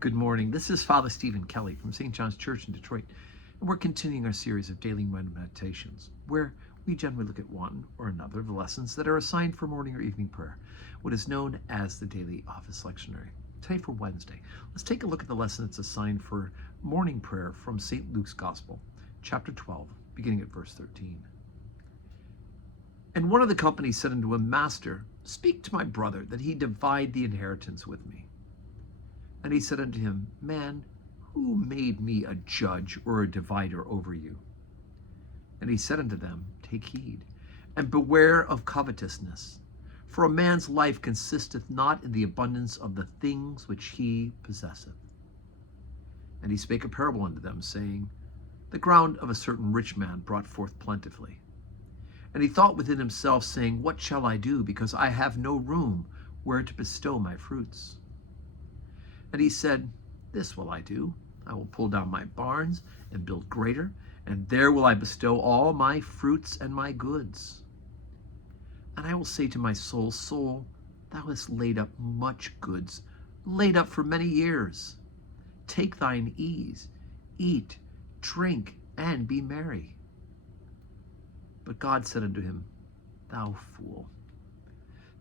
Good morning. This is Father Stephen Kelly from St. John's Church in Detroit, and we're continuing our series of daily meditations, where we generally look at one or another of the lessons that are assigned for morning or evening prayer, what is known as the daily office lectionary. Today for Wednesday, let's take a look at the lesson that's assigned for morning prayer from St. Luke's Gospel, chapter 12, beginning at verse 13. And one of the company said unto him, Master, speak to my brother, that he divide the inheritance with me. And he said unto him, Man, who made me a judge or a divider over you? And he said unto them, Take heed, and beware of covetousness, for a man's life consisteth not in the abundance of the things which he possesseth. And he spake a parable unto them, saying, The ground of a certain rich man brought forth plentifully. And he thought within himself, saying, What shall I do, because I have no room where to bestow my fruits? And he said, This will I do. I will pull down my barns and build greater, and there will I bestow all my fruits and my goods. And I will say to my soul, Soul, thou hast laid up much goods, laid up for many years. Take thine ease, eat, drink, and be merry. But God said unto him, Thou fool,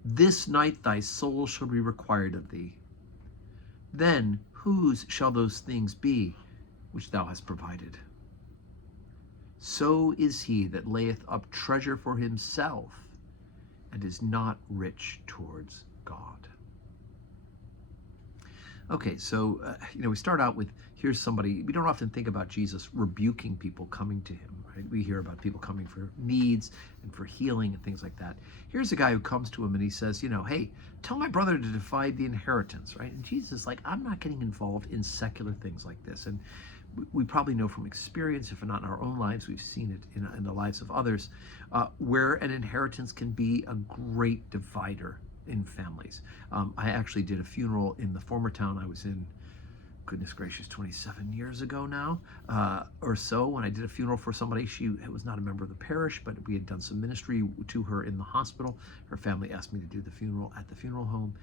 this night thy soul shall be required of thee. Then whose shall those things be which thou hast provided? So is he that layeth up treasure for himself, and is not rich towards God. Okay, so, we start out with, here's somebody, we don't often think about Jesus rebuking people coming to him, right? We hear about people coming for needs and for healing and things like that. Here's a guy who comes to him and he says, hey, tell my brother to divide the inheritance, right? And Jesus is like, I'm not getting involved in secular things like this. And we probably know from experience, if not in our own lives, we've seen it in the lives of others, where an inheritance can be a great divider in families. I actually did a funeral in the former town I was in, goodness gracious, 27 years ago now, or so, when I did a funeral for somebody. She was not a member of the parish, but we had done some ministry to her in the hospital. Her family asked me to do the funeral at the funeral home.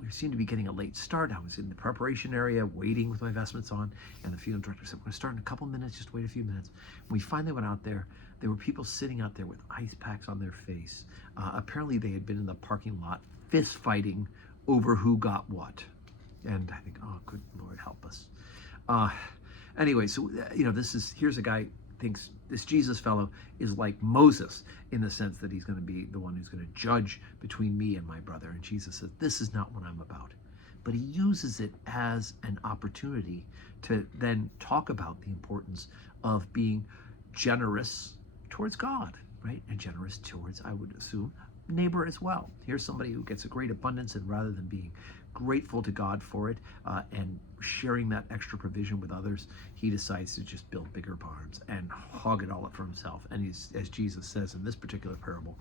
We seemed to be getting a late start. I was in the preparation area waiting with my vestments on, and the funeral director said, we're going to start in a couple minutes, just wait a few minutes. When we finally went out there, there were people sitting out there with ice packs on their face. Apparently they had been in the parking lot fist fighting over who got what. And I think, oh, good Lord, help us. Anyway, so, here's a guy thinks this Jesus fellow is like Moses in the sense that he's going to be the one who's going to judge between me and my brother. And Jesus says, this is not what I'm about. But he uses it as an opportunity to then talk about the importance of being generous towards God, right? And generous towards, I would assume, neighbor as well. Here's somebody who gets a great abundance, and rather than being grateful to God for it and sharing that extra provision with others, he decides to just build bigger barns and hog it all up for himself. And he's, as Jesus says in this particular parable,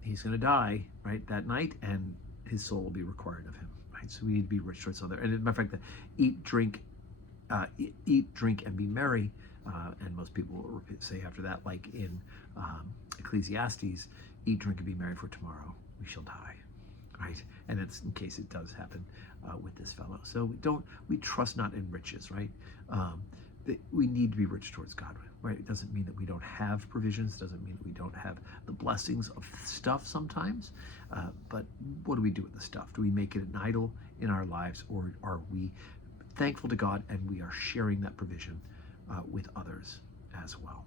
he's going to die, right, that night, and his soul will be required of him, right? So we need to be rich towards other. And as a matter of fact, the eat, drink, and be merry. And most people will say after that, like in Ecclesiastes, eat, drink, and be merry, for tomorrow we shall die, right? And it's in case it does happen with this fellow. So we trust not in riches, right? We need to be rich towards God, right? It doesn't mean that we don't have provisions. It doesn't mean that we don't have the blessings of stuff sometimes. But what do we do with the stuff? Do we make it an idol in our lives, or are we thankful to God and we are sharing that provision with others as well?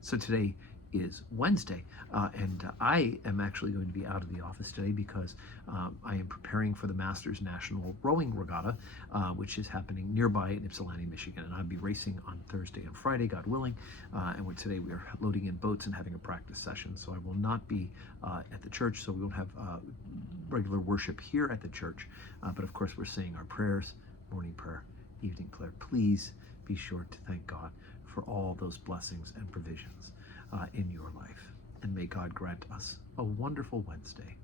So today is Wednesday, and I am actually going to be out of the office today because I am preparing for the Masters National Rowing Regatta, which is happening nearby in Ypsilanti, Michigan, and I'll be racing on Thursday and Friday, God willing, and today we are loading in boats and having a practice session, so I will not be at the church, so we won't have regular worship here at the church, but of course we're saying our prayers, morning prayer, evening prayer. Please be sure to thank God for all those blessings and provisions in your life. And may God grant us a wonderful Wednesday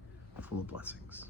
full of blessings.